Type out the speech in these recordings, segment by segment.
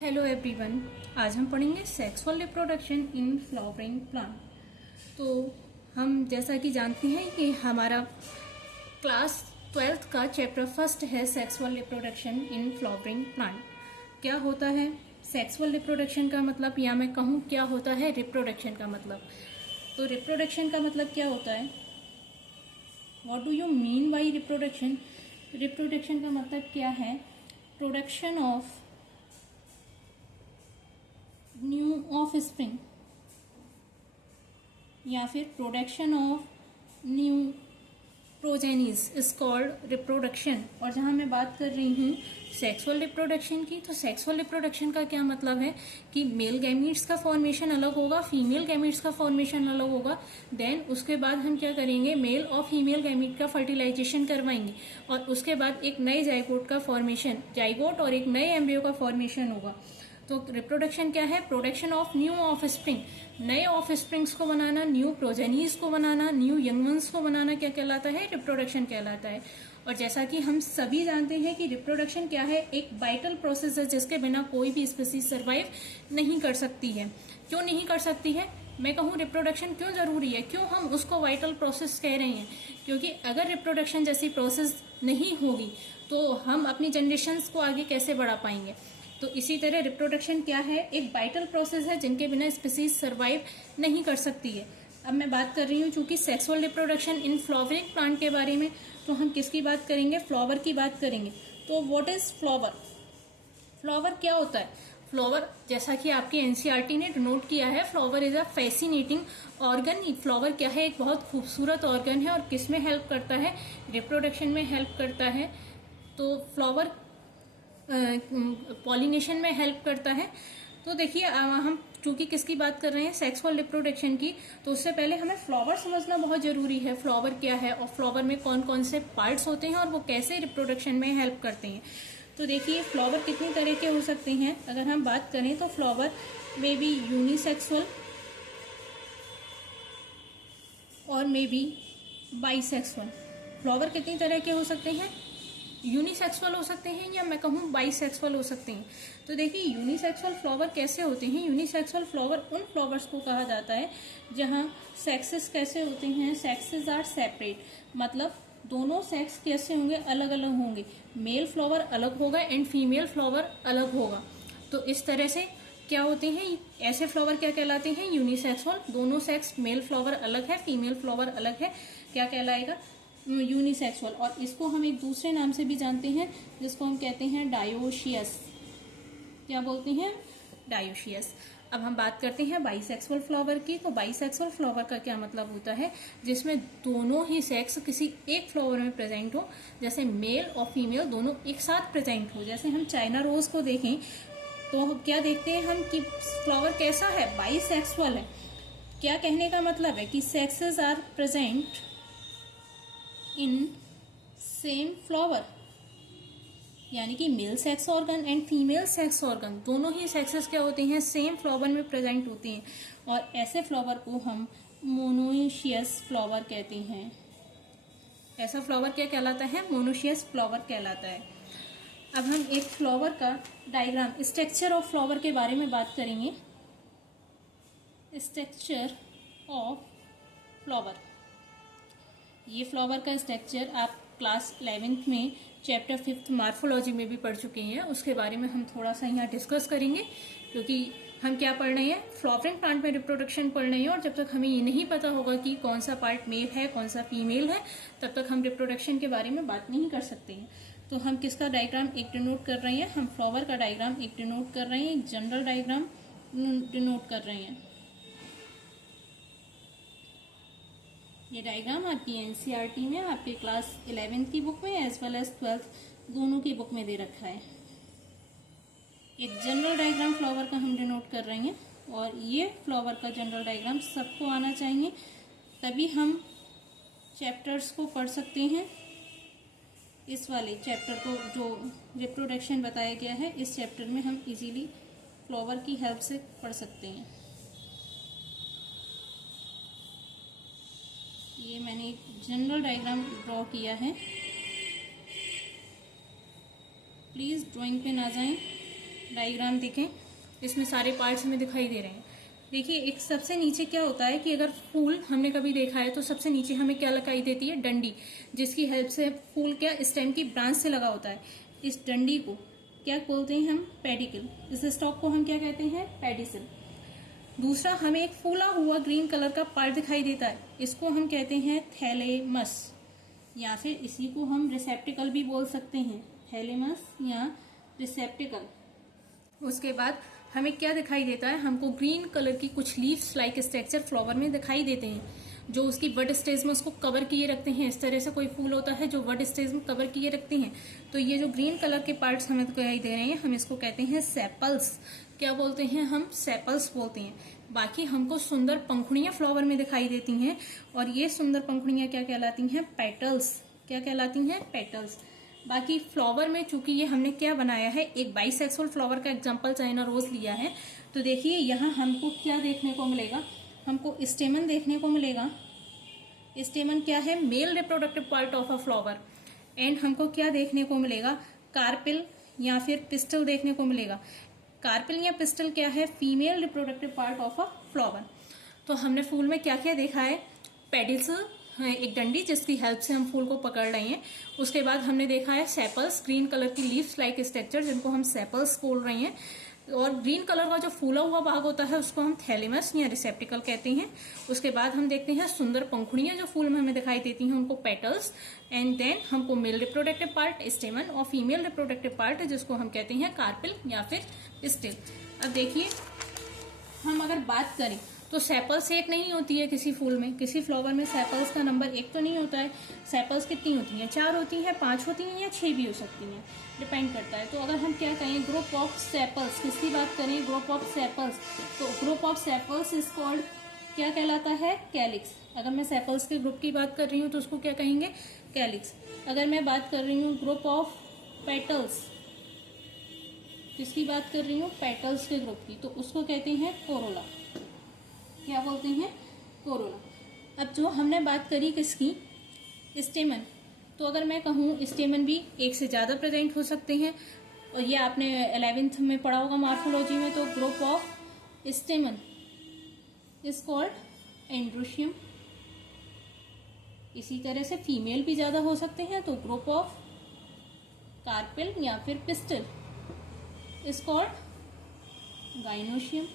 Hello everyone, आज हम पढ़ेंगे sexual reproduction in flowering plant. तो हम जैसा कि जानते हैं कि हमारा क्लास 12th का चैप्टर फर्स्ट है sexual reproduction in flowering plant. क्या होता है सेक्सुअल रिप्रोडक्शन का मतलब, या मैं कहूँ क्या होता है रिप्रोडक्शन का मतलब। तो रिप्रोडक्शन का मतलब क्या होता है, what do you mean by reproduction. Reproduction का मतलब क्या है, production of new of spring या फिर production of new progenies is called reproduction. और जहां मैं बात कर रही हूँ सेक्सुअल रिप्रोडक्शन की, तो सेक्सुअल रिप्रोडक्शन का क्या मतलब है कि मेल गैमीट्स का फॉर्मेशन अलग होगा, फीमेल गैमीट्स का फॉर्मेशन अलग होगा। देन उसके बाद हम क्या करेंगे, मेल और फीमेल गैमीट का फर्टिलाइजेशन करवाएंगे और उसके बाद एक नए जाइगोट का फॉर्मेशन, जाइगोट और एक नए एम्ब्रियो का फॉर्मेशन होगा। तो रिप्रोडक्शन क्या है, production of new of spring, नए ऑफ स्प्रिंग्स को बनाना, न्यू प्रोजेनीज को बनाना, न्यू यंग वंस को बनाना क्या कहलाता है, रिप्रोडक्शन कहलाता है। और जैसा कि हम सभी जानते हैं कि रिप्रोडक्शन क्या है, एक वाइटल प्रोसेस है जिसके बिना कोई भी स्पीसीज सर्वाइव नहीं कर सकती है। क्यों नहीं कर सकती है, मैं कहूँ रिप्रोडक्शन क्यों जरूरी है, क्यों हम उसको वाइटल प्रोसेस कह रहे हैं, क्योंकि अगर रिप्रोडक्शन जैसी प्रोसेस नहीं होगी तो हम अपनी जनरेशन्स को आगे कैसे बढ़ा पाएंगे। तो इसी तरह रिप्रोडक्शन क्या है, एक वाइटल प्रोसेस है जिनके बिना स्पीसीज सर्वाइव नहीं कर सकती है। अब मैं बात कर रही हूँ चूंकि sexual reproduction in flowering plant के बारे में, तो हम किसकी बात करेंगे, फ्लावर की बात करेंगे। तो व्हाट इज फ्लावर, फ्लावर क्या होता है। फ्लावर जैसा कि आपकी एनसीईआरटी ने डिनोट किया है, flower is a fascinating organ. Flower क्या है, एक बहुत खूबसूरत ऑर्गन है और किस में हेल्प करता है, रिप्रोडक्शन में हेल्प करता है। तो फ्लावर पॉलिनेशन में हेल्प करता है। तो देखिए हम चूंकि किसकी बात कर रहे हैं, सेक्सुअल रिप्रोडक्शन की, तो उससे पहले हमें फ्लावर समझना बहुत जरूरी है। फ्लावर क्या है और फ्लावर में कौन कौन से पार्ट्स होते हैं और वो कैसे रिप्रोडक्शन में हेल्प करते हैं। तो देखिए फ्लावर कितनी तरह के हो सकते हैं। अगर हम बात करें तो फ्लावर मे बी यूनिसेक्सुअल और मे बी बाईसेक्सुअल। फ्लावर कितनी तरह के हो सकते हैं, यूनिसेक्सुअल हो सकते हैं या मैं कहूँ बाईसेक्सुअल हो सकते हैं। तो देखिए यूनिसेक्सुअल फ्लावर कैसे होते हैं, यूनिसेक्सुअल फ्लावर उन फ्लावर्स को कहा जाता है जहां सेक्सेस कैसे होते हैं, सेक्सेस आर सेपरेट, मतलब दोनों सेक्स कैसे होंगे, अलग अलग होंगे। मेल फ्लावर अलग होगा एंड फीमेल फ्लावर अलग होगा। तो इस तरह से क्या होते हैं ऐसे फ्लावर क्या कहलाते हैं, यूनिसेक्सुअल। दोनों सेक्स, मेल फ्लावर अलग है, फीमेल फ्लावर अलग है, क्या कहलाएगा, यूनिसेक्सुअल। और इसको हम एक दूसरे नाम से भी जानते हैं जिसको हम कहते हैं डायोशियस। क्या बोलते हैं, डायोशियस। अब हम बात करते हैं बाईसेक्सुअल फ्लावर की। तो बाईसेक्सुअल फ्लावर का क्या मतलब होता है, जिसमें दोनों ही सेक्स किसी एक फ्लावर में प्रेजेंट हो, जैसे मेल और फीमेल दोनों एक साथ प्रेजेंट हो। जैसे हम चाइना रोज को देखें तो क्या देखते हैं हम कि फ्लावर कैसा है, बाईसेक्सुअल है। क्या कहने का मतलब है कि sexes are present in same flower, यानी कि male sex organ and female sex organ दोनों ही सेक्सेस क्या होते हैं, सेम फ्लावर में प्रेजेंट होते हैं। और ऐसे फ्लावर को हम मोनोशियस फ्लावर कहते हैं। ऐसा फ्लावर क्या कहलाता है, मोनोशियस फ्लावर कहलाता है। अब हम एक फ्लावर का डायग्राम, स्ट्रक्चर ऑफ फ्लावर के बारे में बात करेंगे। स्ट्रक्चर ऑफ फ्लावर, ये फ्लावर का स्ट्रक्चर आप क्लास 11th में चैप्टर 5th मार्फोलॉजी में भी पढ़ चुके हैं। उसके बारे में हम थोड़ा सा यहाँ डिस्कस करेंगे, क्योंकि हम क्या पढ़ रहे हैं, फ्लावरिंग प्लांट में रिप्रोडक्शन पढ़ रहे हैं। और जब तक हमें ये नहीं पता होगा कि कौन सा पार्ट मेल है कौन सा फीमेल है, तब तक हम रिप्रोडक्शन के बारे में बात नहीं कर सकते हैं। तो हम किसका डायग्राम एक डिनोट कर रहे हैं, हम फ्लावर का डायग्राम एक डिनोट कर रहे हैं, जनरल डायग्राम डिनोट कर रहे हैं। ये डायग्राम आपकी एनसीईआरटी में, आपके क्लास 11th की बुक में एज वेल एज 12th दोनों की बुक में दे रखा है। एक जनरल डायग्राम फ्लावर का हम डिनोट कर रहे हैं, और ये फ्लावर का जनरल डायग्राम सबको आना चाहिए, तभी हम चैप्टर्स को पढ़ सकते हैं। इस वाले चैप्टर को जो रिप्रोडक्शन बताया गया है, इस चैप्टर में हम इजीली फ्लावर की हेल्प से पढ़ सकते हैं। ये मैंने एक जनरल डायग्राम ड्रॉ किया है, प्लीज ड्राइंग पे ना जाएं। डायग्राम देखें, इसमें सारे पार्ट्स हमें दिखाई दे रहे हैं। देखिए एक सबसे नीचे क्या होता है कि अगर फूल हमने कभी देखा है तो सबसे नीचे हमें क्या दिखाई देती है, डंडी, जिसकी हेल्प से फूल क्या स्टेम की ब्रांच से लगा होता है। इस डंडी को क्या बोलते हैं हम, पेडिकल। इस स्टॉक को हम क्या कहते हैं, पेडिसल। दूसरा हमें एक फूला हुआ ग्रीन कलर का पार्ट दिखाई देता है, इसको हम कहते हैं थैलेमस, या फिर इसी को हम रिसेप्टिकल भी बोल सकते हैं, थैलेमस या रिसेप्टिकल। उसके बाद हमें क्या दिखाई देता है, हमको ग्रीन कलर की कुछ लीव्स लाइक स्ट्रक्चर फ्लावर में दिखाई देते हैं, जो उसकी बड स्टेज में उसको कवर किए रखते हैं। इस तरह से कोई फूल होता है जो बड स्टेज में कवर किए रखते हैं। तो ये जो ग्रीन कलर के पार्ट्स हमें दिखाई दे रहे हैं, हम इसको कहते हैं सेपल्स। क्या बोलते हैं हम, सेपल्स बोलते हैं। बाकी हमको सुंदर पंखुड़ियां फ्लावर में दिखाई देती हैं, और ये सुंदर पंखुड़ियां क्या कहलाती हैं, पेटल्स। क्या कहलाती हैं, पेटल्स। बाकी फ्लावर में चूंकि ये हमने क्या बनाया है, एक बाइसेक्सुअल फ्लावर का एग्जांपल चाइना रोज लिया है, तो देखिए यहाँ हमको क्या देखने को मिलेगा, हमको स्टेमन देखने को मिलेगा। स्टेमन क्या है, mail reproductive part of a flower. And हमको क्या देखने को मिलेगा, कार्पिल या फिर पिस्टल देखने को मिलेगा। कार्पिल या पिस्टल क्या है, female reproductive part of a flower. तो हमने फूल में क्या क्या देखा है, पेडिसल, एक डंडी जिसकी हेल्प से हम फूल को पकड़ रहे हैं। उसके बाद हमने देखा है सेपल्स, ग्रीन कलर की लीव्स लाइक स्ट्रक्चर जिनको हम सेपल्स बोल रहे हैं। और ग्रीन कलर का जो फूला हुआ भाग होता है उसको हम थैलेमस या रिसेप्टिकल कहते हैं। उसके बाद हम देखते हैं सुंदर पंखुड़ियां जो फूल में हमें दिखाई देती हैं, उनको पेटल्स। एंड देन हमको मेल रिप्रोडक्टिव पार्ट स्टेमन, और फीमेल रिप्रोडक्टिव पार्ट जिसको हम कहते हैं कार्पिल या फिर पिस्टिल। अब देखिए हम अगर बात करें तो सेपल्स एक नहीं होती है किसी फूल में, किसी फ्लावर में सेपल्स का नंबर एक तो नहीं होता है। सेपल्स कितनी होती हैं, 4 होती हैं, 5 होती हैं या 6 भी हो सकती हैं, डिपेंड करता है। तो अगर हम क्या कहें, ग्रुप ऑफ सेपल्स, किसकी बात करें, ग्रुप ऑफ सेपल्स, तो group of sepals is called क्या कहलाता है, कैलिक्स। अगर मैं सेपल्स के ग्रुप की बात कर रही हूँ तो उसको क्या कहेंगे, कैलिक्स। अगर मैं बात कर रही हूँ ग्रुप ऑफ पेटल्स, किसकी बात कर रही हूँ, पेटल्स के ग्रुप की, तो उसको कहते हैं कोरोला। क्या बोलते हैं, कोरोला। अब जो हमने बात करी किसकी, स्टेमन, तो अगर मैं कहूँ स्टेमन भी एक से ज्यादा प्रेजेंट हो सकते हैं, और ये आपने 11th में पढ़ा होगा मॉर्फोलॉजी में। तो group of स्टेमन is called androecium. इसी तरह से फीमेल भी ज्यादा हो सकते हैं, तो ग्रुप ऑफ कार्पिल या फिर पिस्टल इज कॉल्ड गाइनोशियम।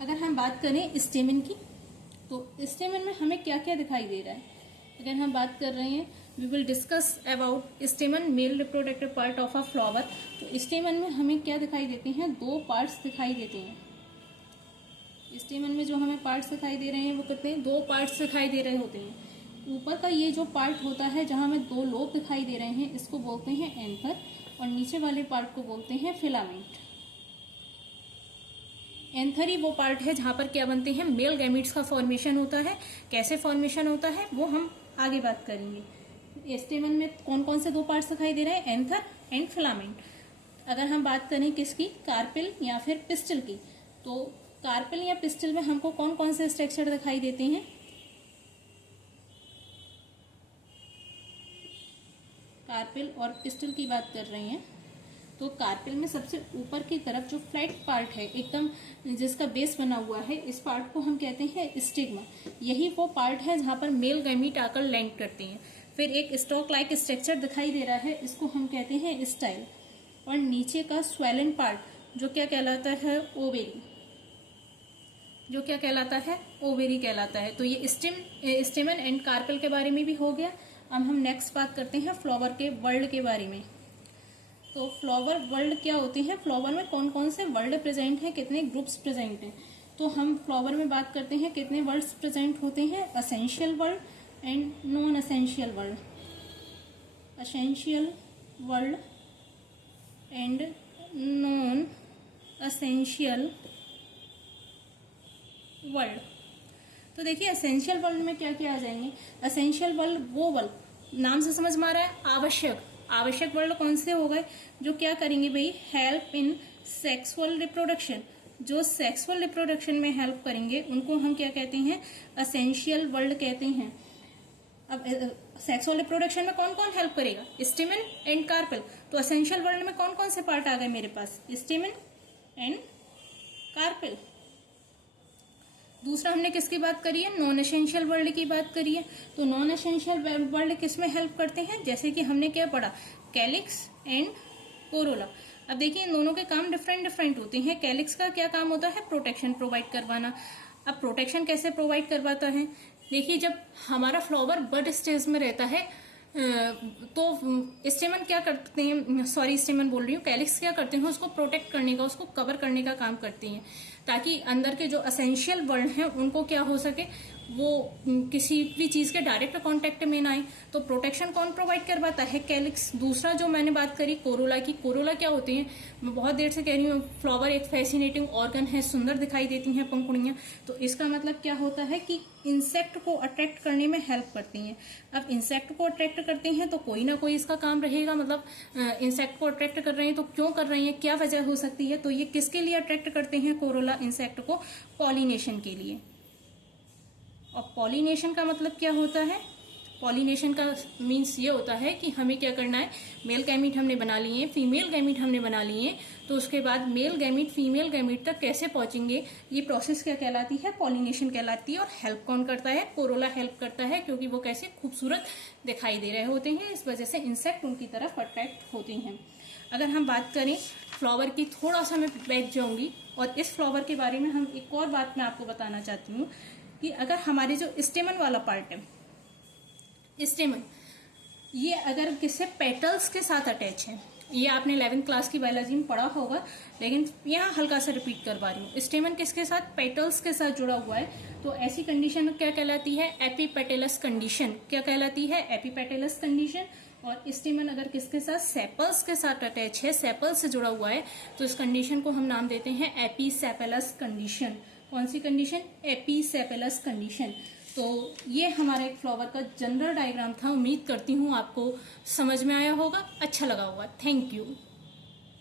अगर हम बात करें स्टेमन की, तो स्टेमन में हमें क्या क्या दिखाई दे रहा है। अगर हम बात कर रहे हैं, we will discuss about stamen, male reproductive part of a flower. तो स्टेमन में हमें क्या दिखाई देते हैं, 2 पार्ट्स दिखाई देते हैं। स्टेमन में जो हमें पार्ट्स दिखाई दे रहे हैं वो कितने, 2 पार्ट्स दिखाई दे रहे होते हैं। ऊपर का ये जो पार्ट होता है जहां हमें 2 लोब दिखाई दे रहे हैं, इसको बोलते हैं एंथर, और नीचे वाले पार्ट को बोलते हैं फिलामेंट। एंथर ही वो पार्ट है जहां पर क्या बनते हैं, मेल गैमीट्स का फॉर्मेशन होता है। कैसे फॉर्मेशन होता है वो हम आगे बात करेंगे। स्टेमन में कौन कौन से 2 पार्ट्स दिखाई दे रहे हैं, एंथर एंड फिलामेंट। अगर हम बात करें किसकी, कार्पिल या फिर पिस्टल की, तो कार्पिल या पिस्टल में हमको कौन कौन से स्ट्रक्चर दिखाई देते हैं, कार्पिल और पिस्टल की बात कर रहे हैं। तो कार्पिल में सबसे ऊपर की तरफ जो फ्लैट पार्ट है, एकदम जिसका बेस बना हुआ है, इस पार्ट को हम कहते हैं स्टिग्मा। यही वो पार्ट है जहां पर मेल गैमीट आकर लैंड करते हैं। फिर एक स्टॉक लाइक स्ट्रक्चर दिखाई दे रहा है, इसको हम कहते हैं स्टाइल। और नीचे का स्वेलन पार्ट जो क्या कहलाता है, ओवेरी, जो क्या कहलाता है, ओवेरी कहलाता है। तो ये स्टेमन एंड कार्पिल के बारे में भी हो गया। अब हम नेक्स्ट बात करते हैं फ्लावर के वर्ल्ड के बारे में। तो फ्लावर वर्ल्ड क्या होते हैं, फ्लावर में कौन कौन से वर्ल्ड प्रेजेंट हैं, कितने ग्रुप्स प्रेजेंट हैं। तो हम फ्लावर में बात करते हैं कितने वर्ड्स प्रेजेंट होते हैं, essential world and non essential world. Essential world and non essential world. तो देखिए असेंशियल वर्ल्ड में क्या क्या आ जाएंगे। असेंशियल वर्ल्ड वो वर्ल्ड, नाम से समझ में आ रहा है, आवश्यक। आवश्यक वर्ल्ड कौन से हो गए, जो क्या करेंगे भाई, हेल्प इन सेक्सुअल रिप्रोडक्शन। जो सेक्सुअल रिप्रोडक्शन में हेल्प करेंगे उनको हम क्या कहते हैं, असेंशियल वर्ल्ड कहते हैं। अब सेक्सुअल रिप्रोडक्शन में कौन कौन हेल्प करेगा? स्टेमन एंड कार्पेल। तो एसेंशियल वर्ल्ड में कौन कौन से पार्ट आ गए मेरे पास? स्टेमन एंड कार्पेल। दूसरा हमने किसकी बात करी है? नॉन एसेंशियल वर्ल्ड की बात करी है। तो नॉन एसेंशियल वर्ल्ड किस में हेल्प करते हैं? जैसे कि हमने क्या पढ़ा, कैलिक्स एंड कोरोला। अब देखिए इन दोनों के काम डिफरेंट डिफरेंट होते हैं। कैलिक्स का क्या काम होता है? प्रोटेक्शन प्रोवाइड करवाना। अब प्रोटेक्शन कैसे प्रोवाइड करवाता है? देखिए जब हमारा फ्लावर बड स्टेज में रहता है तो स्टेमन क्या करते हैं, सॉरी स्टेमन बोल रही हूँ, कैलिक्स क्या करते हैं? उसको प्रोटेक्ट करने का, उसको कवर करने का काम करती हैं, ताकि अंदर के जो एसेंशियल वर्ल्ड हैं उनको क्या हो सके, वो किसी भी चीज के डायरेक्ट कांटेक्ट में ना आए। तो प्रोटेक्शन कौन प्रोवाइड करवाता है? कैलिक्स। दूसरा जो मैंने बात करी कोरोला की, कोरोला क्या होती है, मैं बहुत देर से कह रही हूँ, फ्लावर एक फैसिनेटिंग ऑर्गन है, सुंदर दिखाई देती हैं पंखुड़ियां। तो इसका मतलब क्या होता है कि इंसेक्ट को अट्रैक्ट करने में हेल्प करती हैं। अब इंसेक्ट को अट्रैक्ट करते हैं तो कोई ना कोई इसका काम रहेगा, मतलब इंसेक्ट को अट्रैक्ट कर रहे हैं तो क्यों कर रहे हैं, क्या वजह हो सकती है? तो ये किसके लिए अट्रैक्ट करते हैं कोरोला इंसेक्ट को? पॉलिनेशन के लिए। और पॉलिनेशन का मतलब क्या होता है? पॉलिनेशन का मीन्स ये होता है कि हमें क्या करना है, मेल गैमीट हमने बना लिए, फीमेल गैमीट हमने बना लिए, तो उसके बाद मेल गैमीट फीमेल गैमीट तक कैसे पहुंचेंगे, ये प्रोसेस क्या कहलाती है? पॉलिनेशन कहलाती है। और हेल्प कौन करता है? कोरोला हेल्प करता है, क्योंकि वो कैसे खूबसूरत दिखाई दे रहे होते हैं, इस वजह से इंसेक्ट उनकी तरफ अट्रैक्ट होते हैं। अगर हम बात करें फ्लावर की, थोड़ा सा मैं बैठ जाऊंगी, और इस फ्लावर के बारे में हम एक और बात मैं आपको बताना चाहती हूँ कि अगर हमारे जो स्टेमन वाला पार्ट है, स्टेमन, ये अगर किसी पेटल्स के साथ अटैच है, ये आपने 11th क्लास की बायोलॉजी में पढ़ा होगा, लेकिन यहाँ हल्का सा रिपीट करवा रही हूँ। स्टेमन किसके साथ? पेटल्स के साथ जुड़ा हुआ है, तो ऐसी कंडीशन क्या कहलाती है? Epipetalous condition. क्या कहलाती है? Epipetalous condition. और स्टेमन अगर किसके साथ? सेपल्स के साथ अटैच है, सेपल्स से जुड़ा हुआ है, तो इस कंडीशन को हम नाम देते हैं एपीसेपेलस कंडीशन। कौन सी कंडीशन? एपीसेपेलस कंडीशन। तो ये हमारा एक फ्लावर का जनरल डायग्राम था। उम्मीद करती हूँ आपको समझ में आया होगा, अच्छा लगा होगा। Thank you.